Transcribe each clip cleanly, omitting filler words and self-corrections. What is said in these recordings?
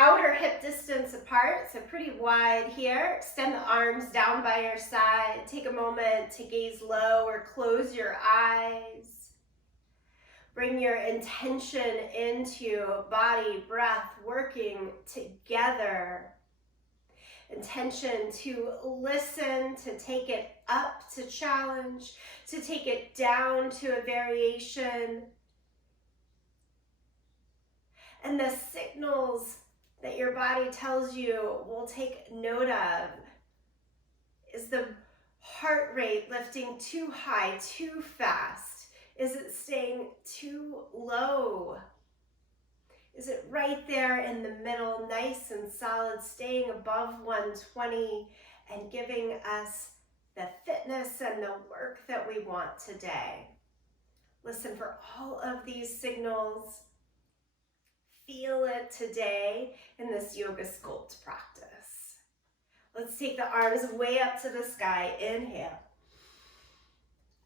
outer hip distance apart, so pretty wide here. Extend the arms down by your side. Take a moment to gaze low or close your eyes. Bring your intention into body, breath, working together. Intention to listen, to take it up to challenge, to take it down to a variation. And the signals that your body tells you will take note of is the heart rate lifting too high, too fast? Is it staying too low? Is it right there in the middle, nice and solid, staying above 120 and giving us the fitness and the work that we want today? Listen for all of these signals. Feel it today in this Yoga Sculpt practice. Let's take the arms way up to the sky. Inhale.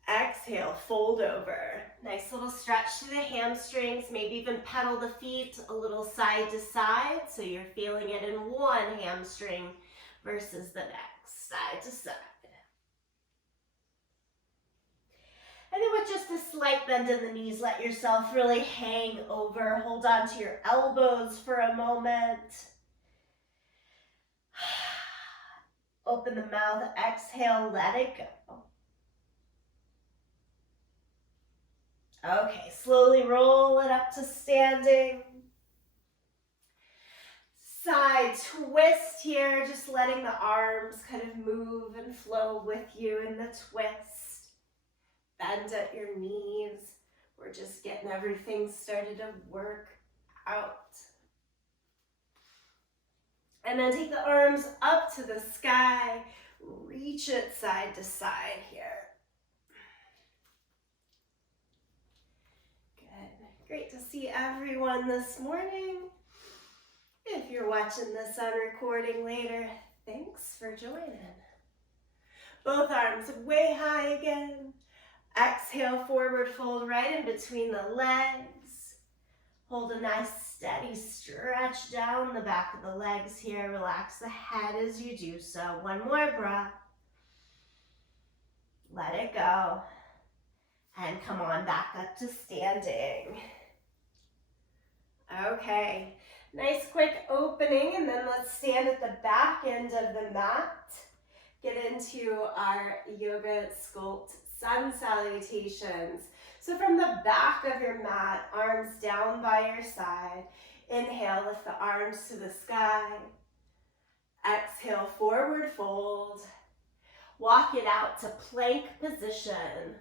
Exhale, fold over. Nice little stretch to the hamstrings. Maybe even pedal the feet a little side to side so you're feeling it in one hamstring versus the next, side to side. And then with just a slight bend in the knees, let yourself really hang over. Hold on to your elbows for a moment. Open the mouth, exhale, let it go. Okay, slowly roll it up to standing. Side twist here, just letting the arms kind of move and flow with you in the twist. Bend at your knees. We're just getting everything started to work out. And then take the arms up to the sky. Reach it side to side here. Good. Great to see everyone this morning. If you're watching this on recording later, thanks for joining. Both arms way high again. Exhale, forward fold right in between the legs. Hold a nice steady stretch down the back of the legs here. Relax the head as you do so. One more breath. Let it go. And come on back up to standing. Okay, nice quick opening, and then let's stand at the back end of the mat. Get into our Yoga Sculpt Sun Salutations. So from the back of your mat, arms down by your side. Inhale, lift the arms to the sky. Exhale, forward fold. Walk it out to plank position.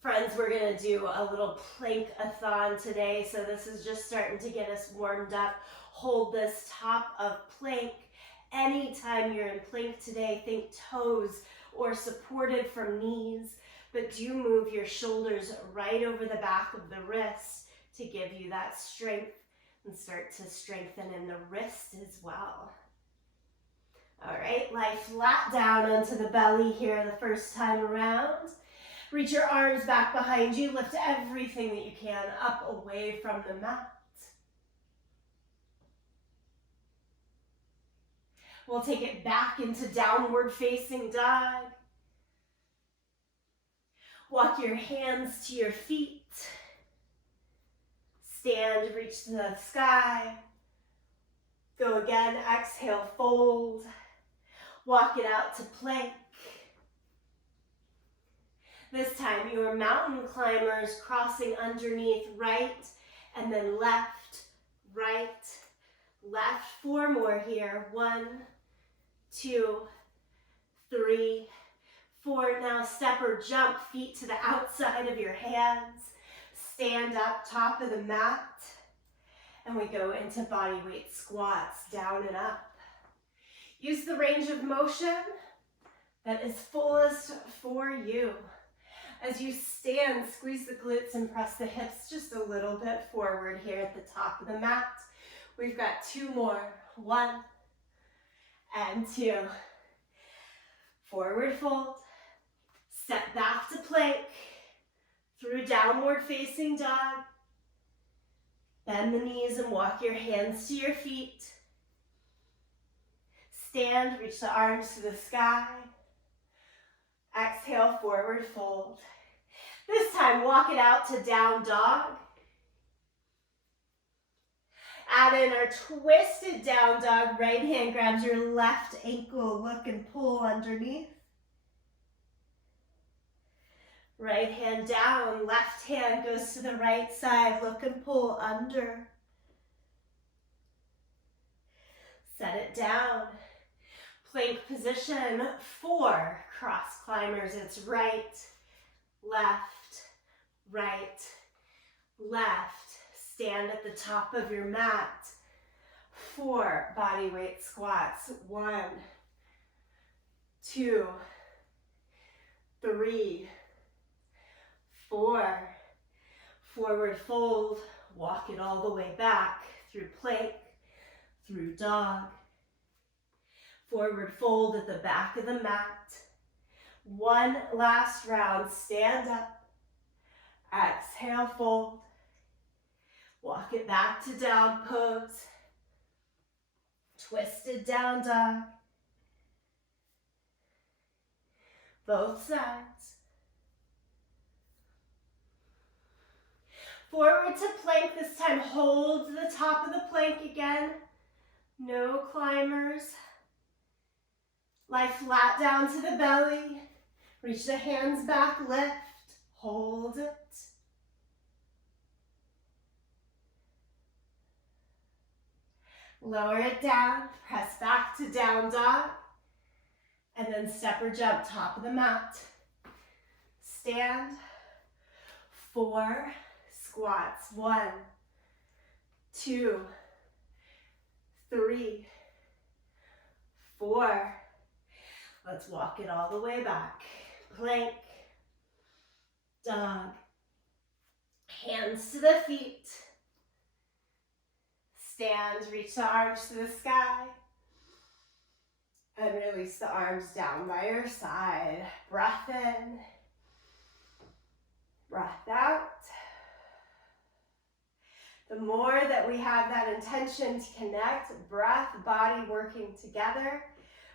Friends, we're gonna do a little plank-a-thon today, so this is just starting to get us warmed up. Hold this top of plank. Anytime you're in plank today, think toes or supported from knees, but do move your shoulders right over the back of the wrist to give you that strength and start to strengthen in the wrist as well. All right, lie flat down onto the belly here the first time around. Reach your arms back behind you. Lift everything that you can up away from the mat. We'll take it back into downward facing dog. Walk your hands to your feet. Stand, reach to the sky. Go again, exhale, fold. Walk it out to plank. This time you are mountain climbers, crossing underneath right and then left, right, left. 4 more here. 1, 2, 3, 4. Now step or jump, feet to the outside of your hands. Stand up, top of the mat. And we go into body weight squats, down and up. Use the range of motion that is fullest for you. As you stand, squeeze the glutes and press the hips just a little bit forward here at the top of the mat. We've got 2 more. 1 and 2. Forward fold. Step back to plank. Through downward facing dog. Bend the knees and walk your hands to your feet. Stand, reach the arms to the sky. Exhale, forward fold. This time, walk it out to down dog. Add in our twisted down dog. Right hand grabs your left ankle. Look and pull underneath. Right hand down, left hand goes to the right side. Look and pull under. Set it down. Plank position 4 cross climbers. It's right, left, right, left. Stand at the top of your mat. 4 body weight squats. 1, 2, 3, 4. Forward fold. Walk it all the way back through plank, through dog. Forward fold at the back of the mat. 1 last round. Stand up. Exhale, fold. Walk it back to dog pose. Twisted down dog. Both sides. Forward to plank this time. Hold the top of the plank again. No climbers. Lie flat down to the belly. Reach the hands back, lift. Hold it. Lower it down. Press back to down dog. And then step or jump, top of the mat. Stand. 4 squats. 1, 2, 3, 4. Let's walk it all the way back. Plank, dog, hands to the feet. Stand, reach the arms to the sky. And release the arms down by your side. Breath in, breath out. The more that we have that intention to connect, breath, body working together,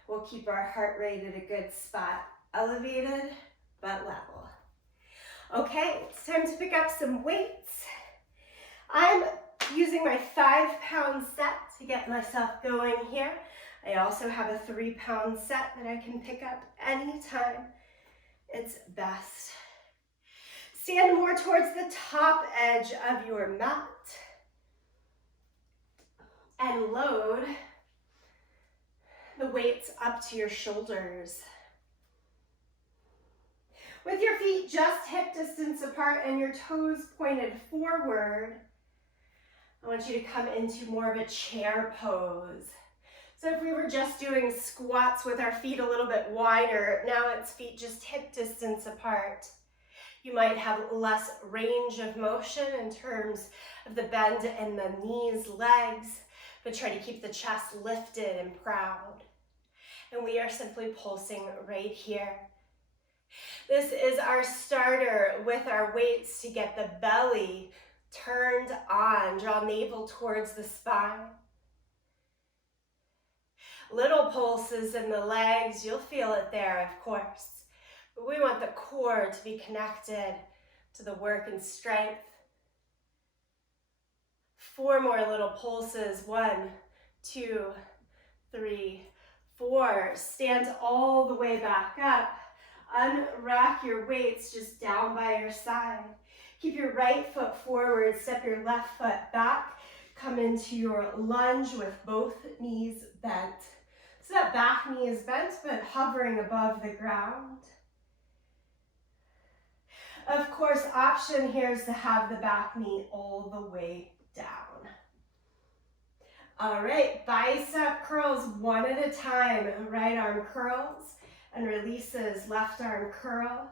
we'll keep our heart rate at a good spot, elevated but level. Okay, it's time to pick up some weights. I'm using my 5-pound set to get myself going here. I also have a 3-pound set that I can pick up anytime it's best. Stand more towards the top edge of your mat and load the weights up to your shoulders. With your feet just hip distance apart and your toes pointed forward, I want you to come into more of a chair pose. So if we were just doing squats with our feet a little bit wider, now it's feet just hip distance apart. You might have less range of motion in terms of the bend in the knees, legs, but try to keep the chest lifted and proud. And we are simply pulsing right here. This is our starter with our weights to get the belly turned on. Draw navel towards the spine. Little pulses in the legs, you'll feel it there, of course. But we want the core to be connected to the work and strength. 4 more little pulses. 1, 2, 3, 4. Stand all the way back up. Unrack your weights just down by your side. Keep your right foot forward. Step your left foot back. Come into your lunge with both knees bent. So that back knee is bent, but hovering above the ground. Of course, option here is to have the back knee all the way down. All right, bicep curls 1 at a time. Right arm curls and releases. Left arm curl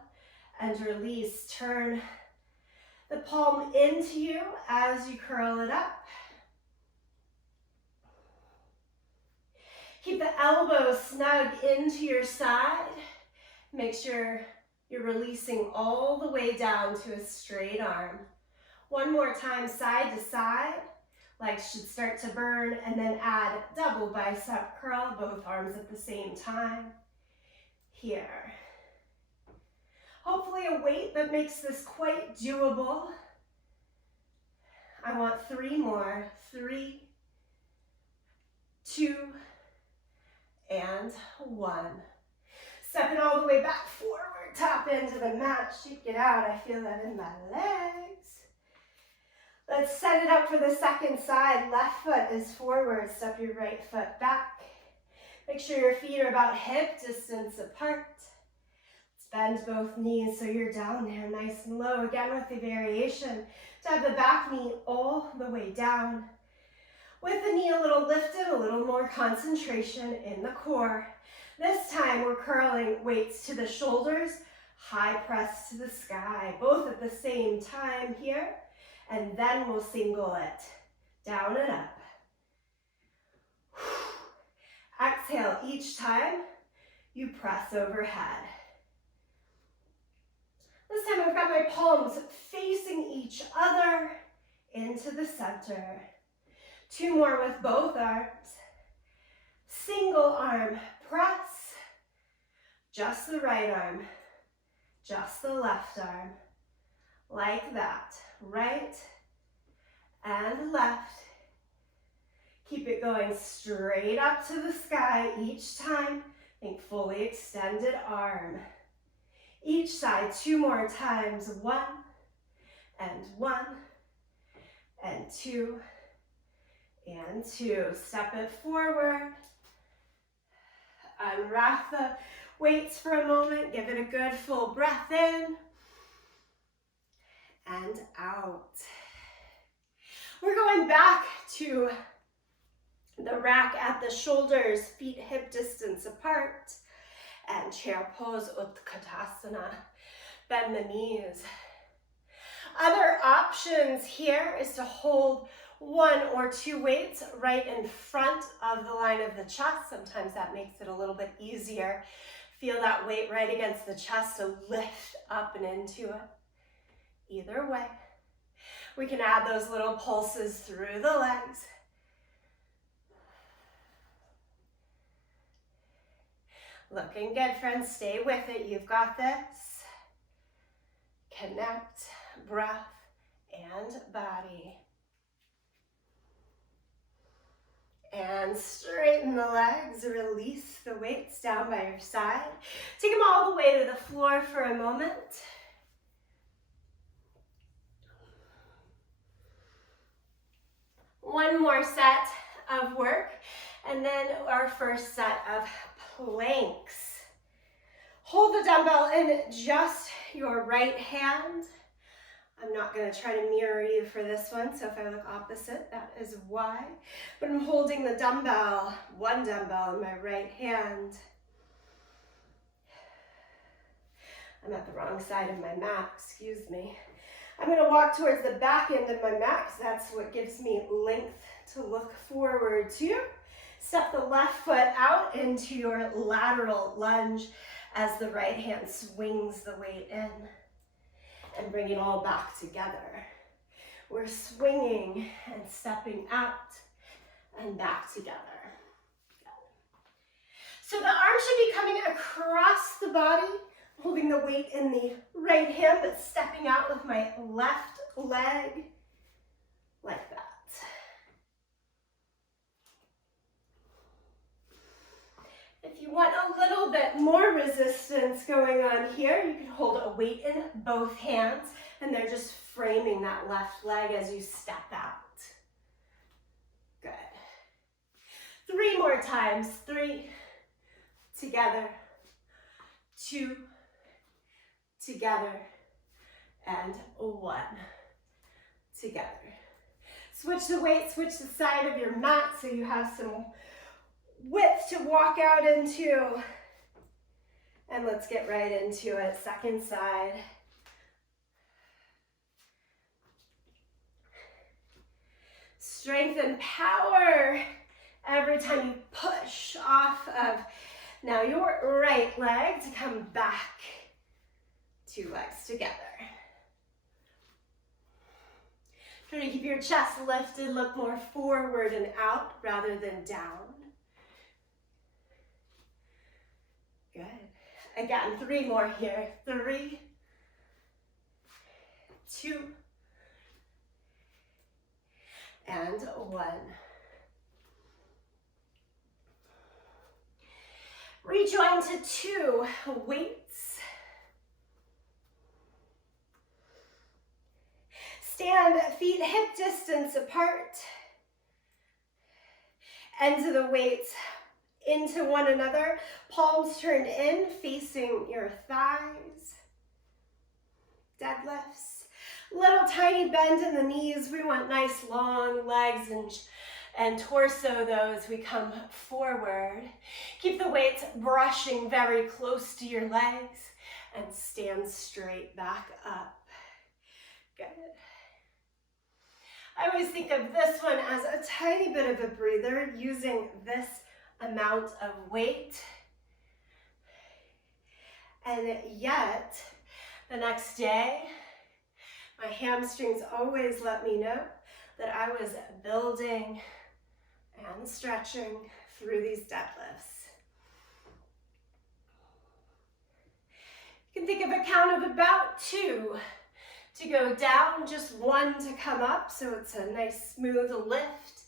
and release. Turn the palm into you as you curl it up. Keep the elbows snug into your side. Make sure you're releasing all the way down to a straight arm. 1 more time, side to side. Legs should start to burn, and then add double bicep curl, both arms at the same time. Here. Hopefully a weight that makes this quite doable. I want 3 more. 3, 2, and 1. Step it all the way back forward, tap into the mat, shake it out. I feel that in my legs. Let's set it up for the second side. Left foot is forward, step your right foot back. Make sure your feet are about hip distance apart. Let's bend both knees so you're down there nice and low. Again with the variation, to have the back knee all the way down. With the knee a little lifted, a little more concentration in the core. This time we're curling weights to the shoulders, high press to the sky, both at the same time here, and then we'll single it, down and up. Exhale each time you press overhead. This time I've got my palms facing each other into the center. 2 more with both arms. Single arm press, just the right arm, just the left arm, like that. Right and left. Keep it going straight up to the sky each time. Think fully extended arm. Each side 2 more times. 1 and 1 and 2 and 2. Step it forward. Unwrap the weights for a moment. Give it a good full breath in and out. We're going back to the rack at the shoulders, feet hip distance apart, and chair pose, Utkatasana. Bend the knees. Other options here is to hold 1 or 2 weights right in front of the line of the chest. Sometimes that makes it a little bit easier. Feel that weight right against the chest to lift up and into it. Either way, we can add those little pulses through the legs. Looking good, friends. Stay with it. You've got this. Connect, breath, and body. And straighten the legs. Release the weights down by your side. Take them all the way to the floor for a moment. One more set of work, and then our first set of planks. Hold the dumbbell in just your right hand. I'm not going to try to mirror you for this one, so if I look opposite, that is why. But I'm holding the dumbbell, one dumbbell in my right hand. I'm at the wrong side of my mat, excuse me. I'm going to walk towards the back end of my mat because that's what gives me length to look forward to. Step the left foot out into your lateral lunge as the right hand swings the weight in. And bring it all back together. We're swinging and stepping out and back together. So the arms should be coming across the body, holding the weight in the right hand, but stepping out with my left leg like that. If you want a little bit more resistance going on here, you can hold a weight in both hands, and they're just framing that left leg as you step out. Good. 3 more times. 3, together, 2, together, and 1, together. Switch the weight, switch the side of your mat so you have some width to walk out into. And let's get right into it. Second side. Strength and power every time you push off of now your right leg to come back. 2 legs together. Try to keep your chest lifted, look more forward and out rather than down. Good. Again, 3 more here. 3, 2, and 1. Rejoin to 2 weights. Stand feet hip distance apart. Ends of the weights into one another. Palms turned in, facing your thighs. Deadlifts. Little tiny bend in the knees. We want nice long legs and torso those. We come forward. Keep the weights brushing very close to your legs and stand straight back up. Good. I always think of this one as a tiny bit of a breather, using this amount of weight. And yet, the next day, my hamstrings always let me know that I was building and stretching through these deadlifts. You can think of a count of about 2 to go down, just 1 to come up, so it's a nice smooth lift.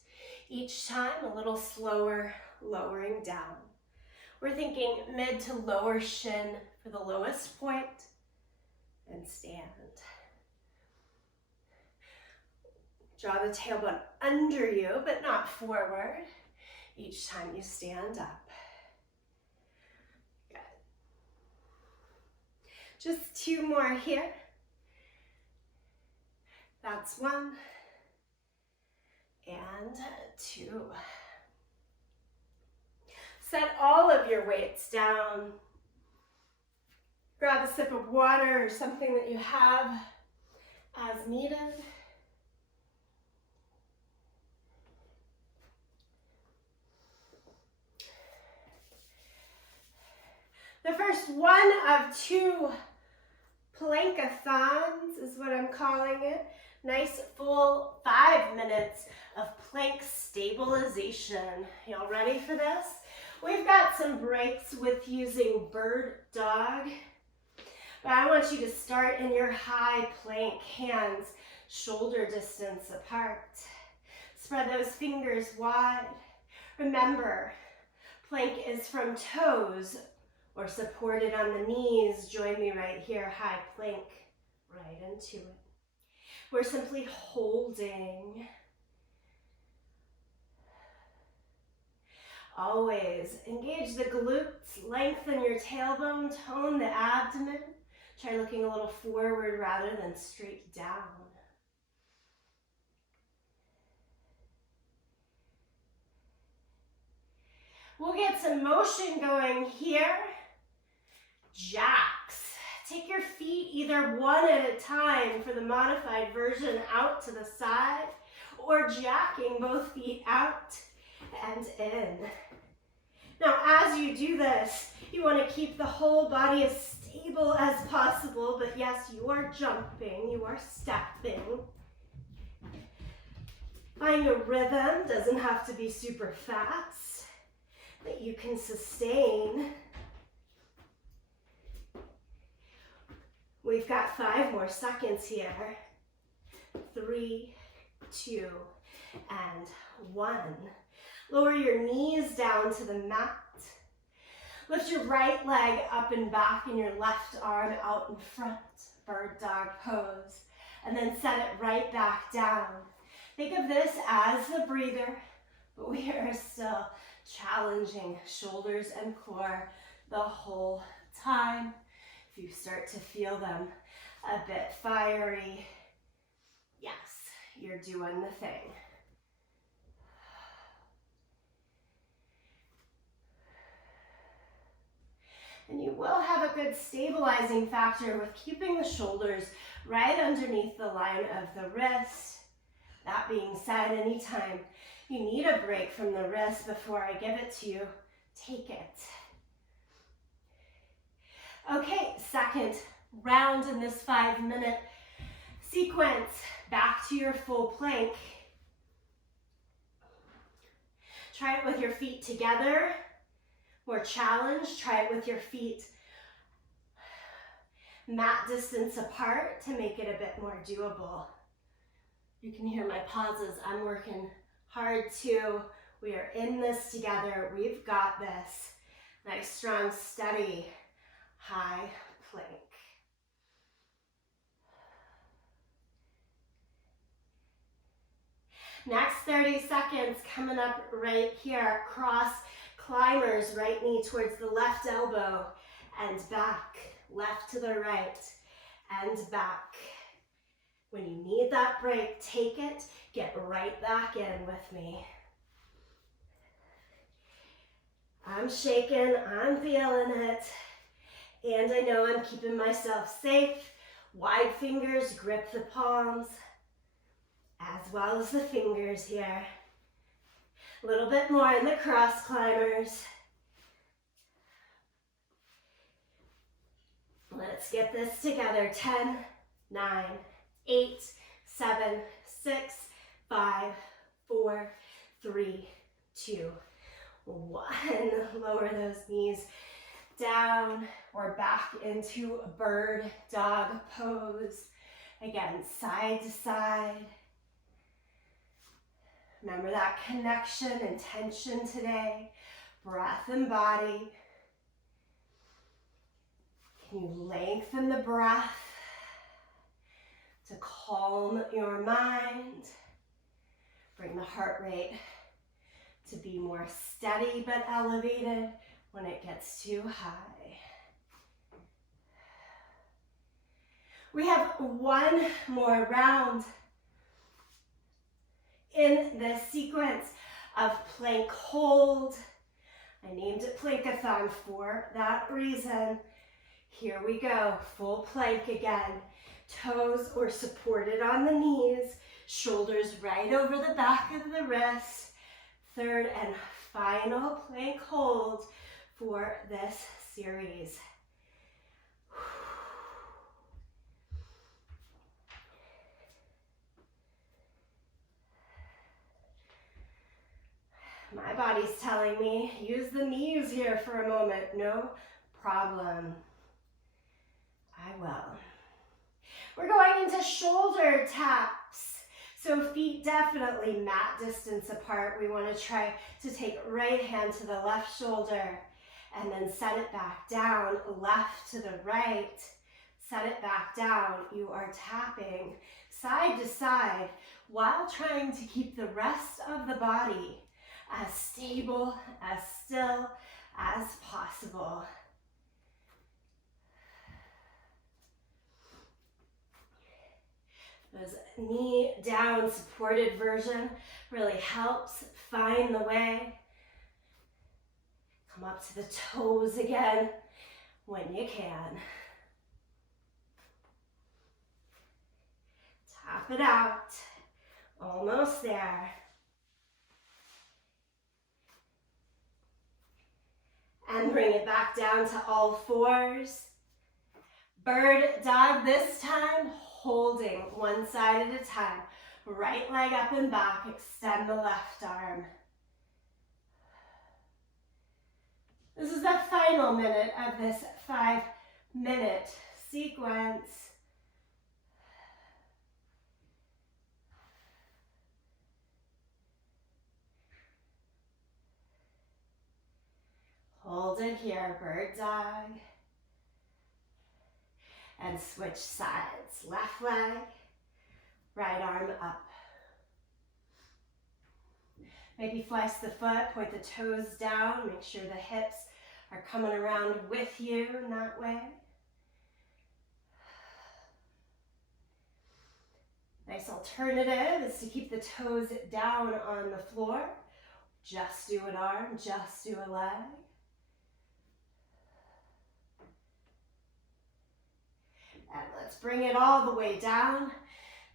Each time a little slower, lowering down. We're thinking mid to lower shin for the lowest point, and stand. Draw the tailbone under you, but not forward, each time you stand up. Good. Just 2 more here. That's 1 and 2. Set all of your weights down. Grab a sip of water or something that you have as needed. The first one of 2 plankathons is what I'm calling it. Nice full 5 minutes of plank stabilization. Y'all ready for this? We've got some breaks with using bird dog, but I want you to start in your high plank, hands shoulder distance apart. Spread those fingers wide. Remember, plank is from toes or supported on the knees. Join me right here, high plank, right into it. We're simply holding. Always engage the glutes, lengthen your tailbone, tone the abdomen. Try looking a little forward rather than straight down. We'll get some motion going here. Jacks. Take your feet either one at a time for the modified version out to the side, or jacking both feet out and in. Now, as you do this, you want to keep the whole body as stable as possible, but yes, you are jumping, you are stepping. Find a rhythm, doesn't have to be super fast, that you can sustain. We've got 5 more seconds here. 3, 2, and 1. Lower your knees down to the mat. Lift your right leg up and back and your left arm out in front, bird dog pose. And then set it right back down. Think of this as a breather, but we are still challenging shoulders and core the whole time. If you start to feel them a bit fiery, yes, you're doing the thing. And you will have a good stabilizing factor with keeping the shoulders right underneath the line of the wrist. That being said, anytime you need a break from the wrist before I give it to you, take it. Okay, second round in this 5-minute sequence, back to your full plank. Try it with your feet together. More challenge, try it with your feet mat distance apart to make it a bit more doable. You can hear my pauses. I'm working hard too. We are in this together. We've got this. Nice, strong, steady, high plank. Next 30 seconds coming up right here. Cross climbers, right knee towards the left elbow and back. Left to the right and back. When you need that break, take it. Get right back in with me. I'm shaking, I'm feeling it, and I know I'm keeping myself safe. Wide fingers, grip the palms, as well as the fingers here. A little bit more in the cross climbers. Let's get this together. 10, 9, 8, 7, 6, 5, 4, 3, 2, 1. Lower those knees down or back into a bird dog pose. Again, side to side. Remember that connection and tension today. Breath and body. Can you lengthen the breath to calm your mind? Bring the heart rate to be more steady but elevated when it gets too high. We have one more round in this sequence of plank hold. I named it Plankathon for that reason. Here we go, full plank again. Toes or supported on the knees, shoulders right over the back of the wrist. Third and final plank hold for this series. My body's telling me, use the knees here for a moment. No problem. I will. We're going into shoulder taps. So feet definitely mat distance apart. We want to try to take right hand to the left shoulder and then set it back down, left to the right. Set it back down. You are tapping side to side while trying to keep the rest of the body as stable, as still as possible. This knee down supported version really helps find the way. Come up to the toes again when you can. Tap it out. Almost there. And bring it back down to all fours. Bird dog this time, holding one side at a time. Right leg up and back, extend the left arm. This is the final minute of this 5-minute sequence. Hold it here, bird dog. And switch sides. Left leg, right arm up. Maybe flex the foot, point the toes down, make sure the hips are coming around with you in that way. Nice alternative is to keep the toes down on the floor. Just do an arm, just do a leg. And let's bring it all the way down.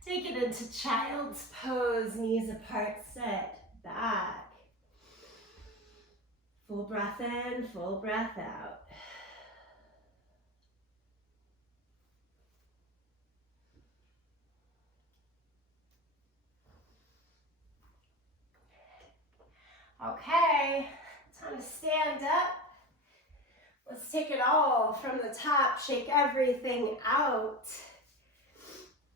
Take it into child's pose, knees apart, sit back. Full breath in, full breath out. Okay, time to stand up. Let's take it all from the top, shake everything out.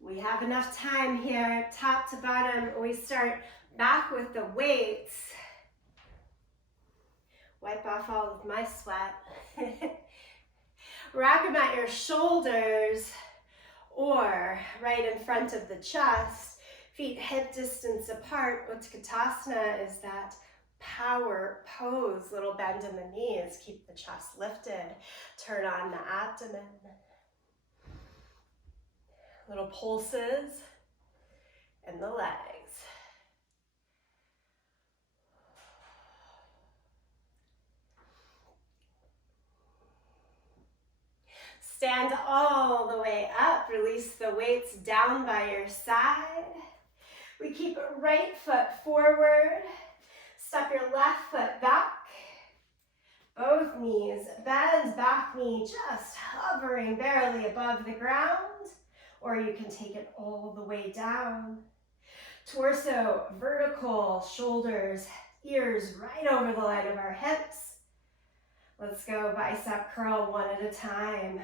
We have enough time here, top to bottom. We start back with the weights. Wipe off all of my sweat. Rack them at your shoulders or right in front of the chest. Feet hip distance apart. Utkatasana is that power pose, little bend in the knees. Keep the chest lifted. Turn on the abdomen. Little pulses in the legs. Stand all the way up. Release the weights down by your side. We keep right foot forward. Step your left foot back. Both knees bend, back knee just hovering barely above the ground. Or you can take it all the way down. Torso vertical, shoulders, ears right over the line of our hips. Let's go bicep curl one at a time.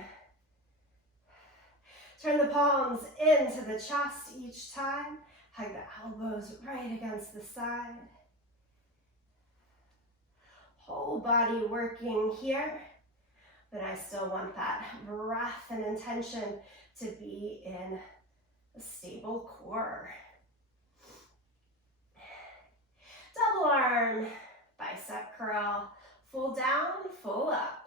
Turn the palms into the chest each time. Hug the elbows right against the side. Whole body working here. But I still want that breath and intention to be in a stable core. Double arm, bicep curl, full down, full up.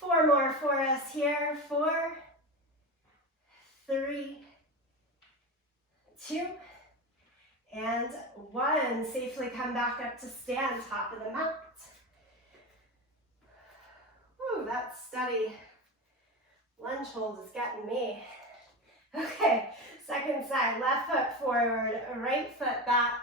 Four more for us here. 4, 3, 2, and 1. Safely come back up to stand, top of the mat. Ooh, that steady lunge hold is getting me. Okay, second side, left foot forward, right foot back.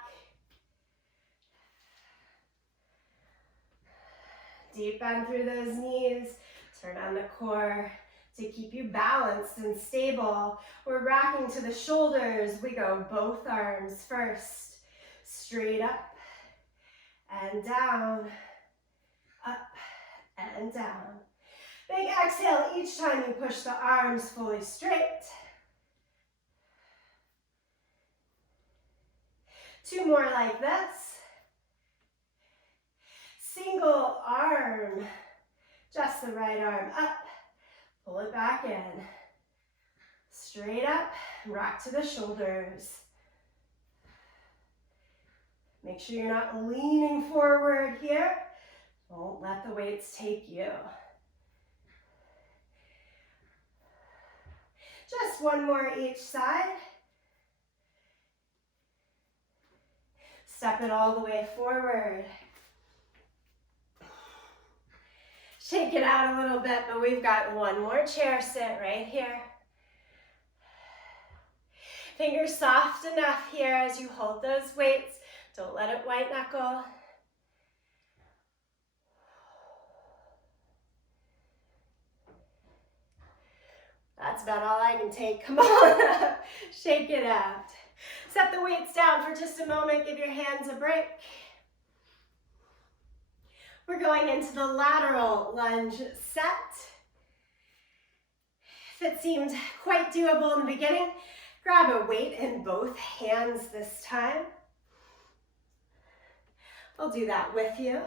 Deep bend through those knees. Turn on the core to keep you balanced and stable. We're rocking to the shoulders. We go both arms first. Straight up and down. Up and down. Big exhale each time you push the arms fully straight. 2 more like this. Single arm. Just the right arm up. Pull it back in. Straight up, rock to the shoulders. Make sure you're not leaning forward here. Don't let the weights take you. Just 1 more each side. Step it all the way forward. Shake it out a little bit, but we've got 1 more chair sit right here. Fingers soft enough here as you hold those weights. Don't let it white knuckle. That's about all I can take. Come on up. Shake it out. Set the weights down for just a moment. Give your hands a break. We're going into the lateral lunge set. If it seemed quite doable in the beginning, grab a weight in both hands this time. I'll do that with you.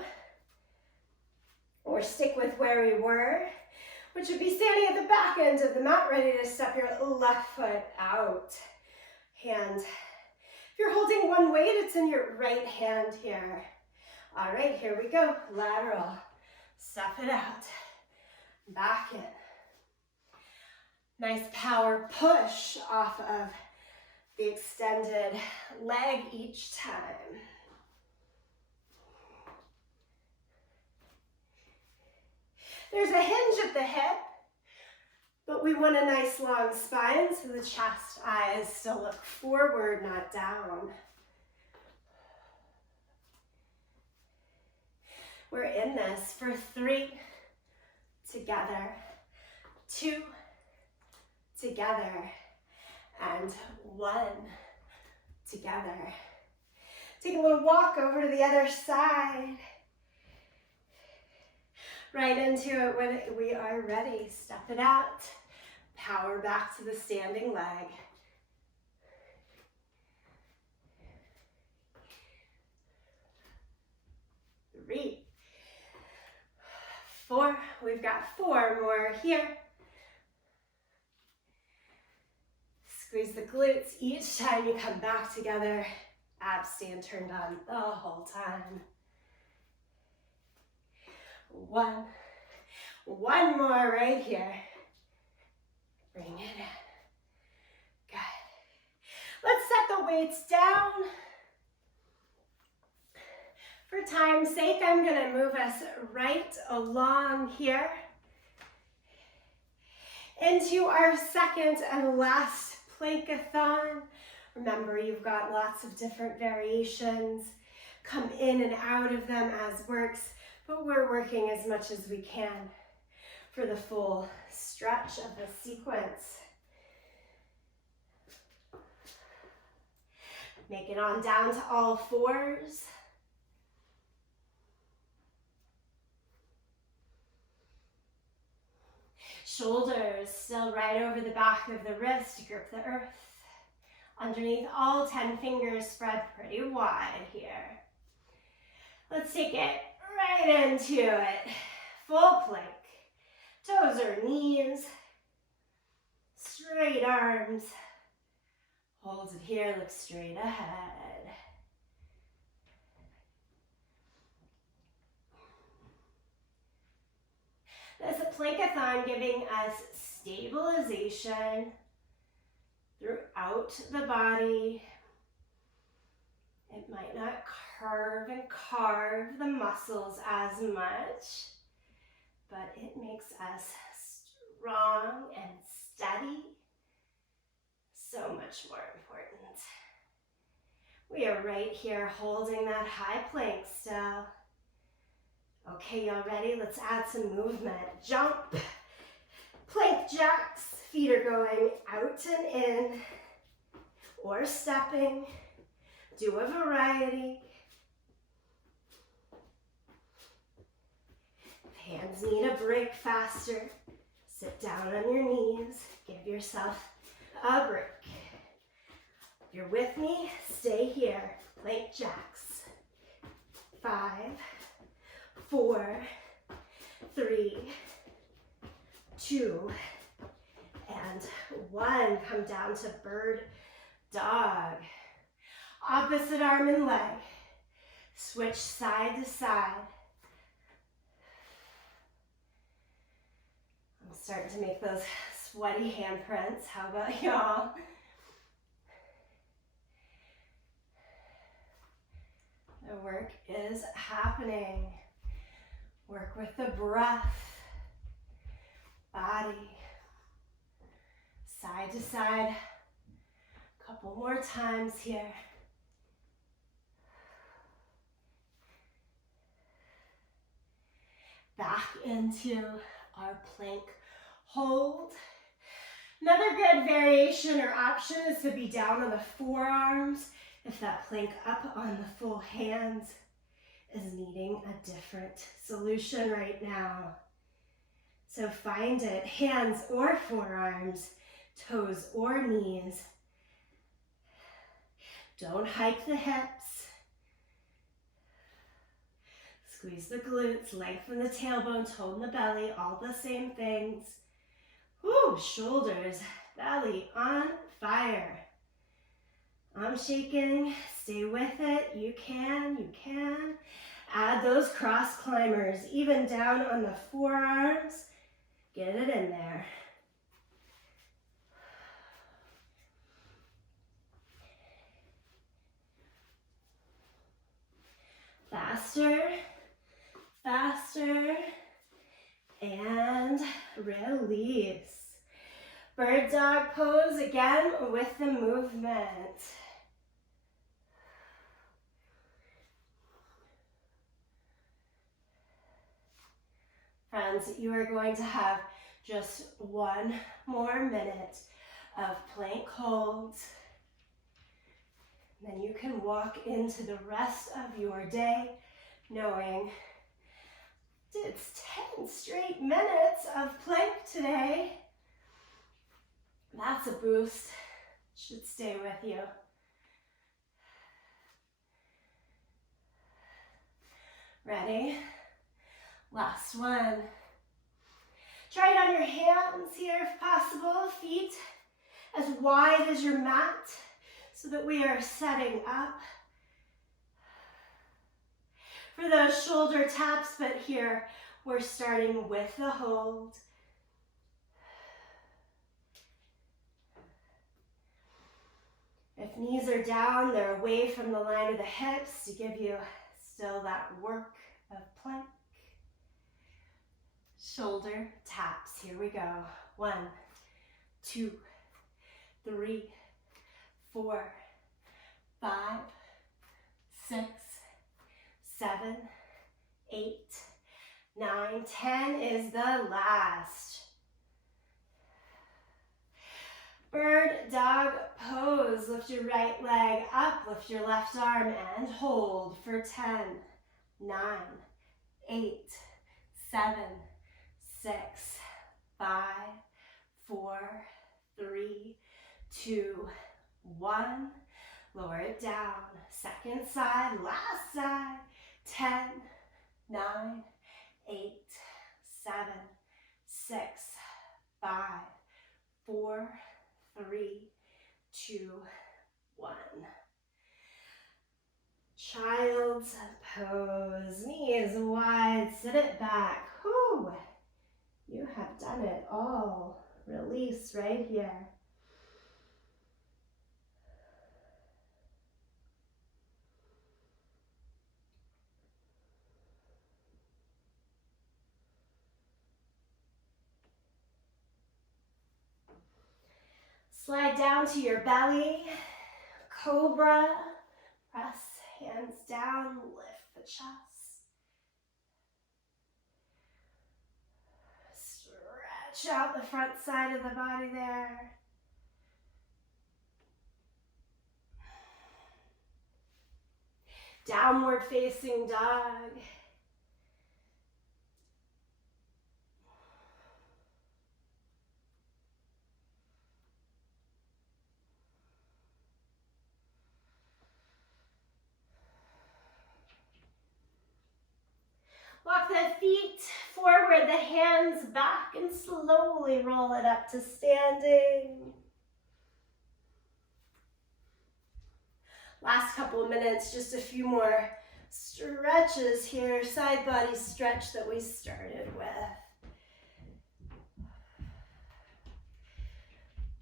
Or stick with where we were, which would be standing at the back end of the mat, ready to step your left foot out. Hand. If you're holding one weight, it's in your right hand here. All right, here we go. Lateral. Step it out. Back in. Nice power push off of the extended leg each time. There's a hinge at the hip, but we want a nice long spine so the chest, eyes still look forward, not down. We're in this for 3, together, 2, together, and one, together. Take a little walk over to the other side. Right into it when we are ready. Step it out. Power back to the standing leg. 3, 4. We've got 4 more here. Squeeze the glutes each time you come back together. Abs stand turned on the whole time. 1. 1 more right here. Bring it in. Good. Let's set the weights down. For time's sake, I'm going to move us right along here into our second and last plankathon. Remember, you've got lots of different variations. Come in and out of them as works, but we're working as much as we can for the full stretch of the sequence. Make it on down to all 4s. Shoulders still right over the back of the wrist, grip the earth. Underneath, all 10 fingers spread pretty wide here. Let's take it right into it. Full plank. Toes or knees. Straight arms. Hold it here, look straight ahead. This is a plankathon giving us stabilization throughout the body. It might not curve and carve the muscles as much, but it makes us strong and steady. So much more important. We are right here holding that high plank still. Okay, y'all ready? Let's add some movement. Jump, plank jacks. Feet are going out and in, or stepping. Do a variety. If hands need a break faster, sit down on your knees. Give yourself a break. If you're with me, stay here. Plank jacks. 5, 4, 3, 2, and 1. Come down to bird dog. Opposite arm and leg. Switch side to side. I'm starting to make those sweaty handprints. How about y'all? The work is happening. Work with the breath. Body. Side to side. A couple more times here. Back into our plank hold. Another good variation or option is to be down on the forearms if that plank up on the full hands is needing a different solution right now. So find it, hands or forearms, toes or knees. Don't hike the hips. Squeeze the glutes, lengthen the tailbone, tone the belly, all the same things. Woo, shoulders, belly on fire. I'm shaking, stay with it, you can. Add those cross climbers, even down on the forearms. Get it in there. Faster, faster, and release. Bird dog pose again with the movement. Friends, you are going to have just 1 more minute of plank holds. Then you can walk into the rest of your day knowing it's 10 straight minutes of plank today. That's a boost. Should stay with you. Ready? Last one. Try it on your hands here if possible. Feet as wide as your mat so that we are setting up for those shoulder taps, but here we're starting with the hold. If knees are down, they're away from the line of the hips to give you still that work of plank. Shoulder taps, here we go. 1, 2, 3, 4, 5, 6, 7, 8, 9, 10 is the last. Bird dog pose. Lift your right leg up, lift your left arm and hold for 10, 9, 8, 7, 6, 5, 4, 3, 2, 1. Lower it down. Second side, last side. 10, 9, 8, 7, 6, 5, 4, 3, 2, 1. Child's pose. Knees wide. Sit it back. Whew. You have done it all. Release right here. Slide down to your belly. Cobra. Press hands down. Lift the chest. Stretch out the front side of the body there. Downward facing dog. Walk the feet forward, the hands back, and slowly roll it up to standing. Last couple of minutes, just a few more stretches here, side body stretch that we started with.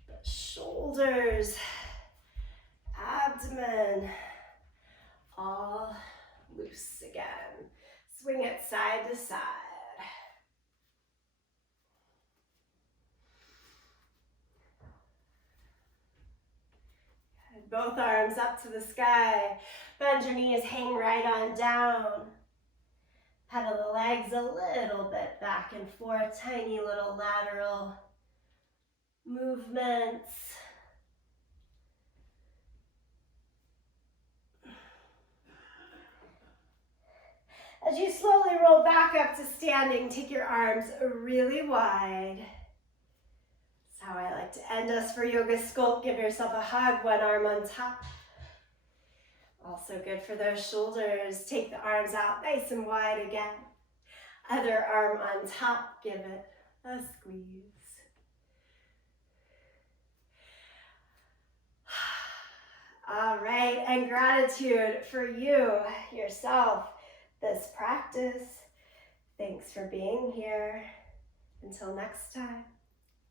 The shoulders, abdomen, all loose again. Swing it side to side. Good. Both arms up to the sky. Bend your knees, hang right on down. Pedal the legs a little bit back and forth. Tiny little lateral movements. As you slowly roll back up to standing, take your arms really wide. That's how I like to end us for Yoga Sculpt. Give yourself a hug, one arm on top. Also good for those shoulders. Take the arms out nice and wide again. Other arm on top, give it a squeeze. All right, and gratitude for you, yourself, this practice. Thanks for being here. Until next time.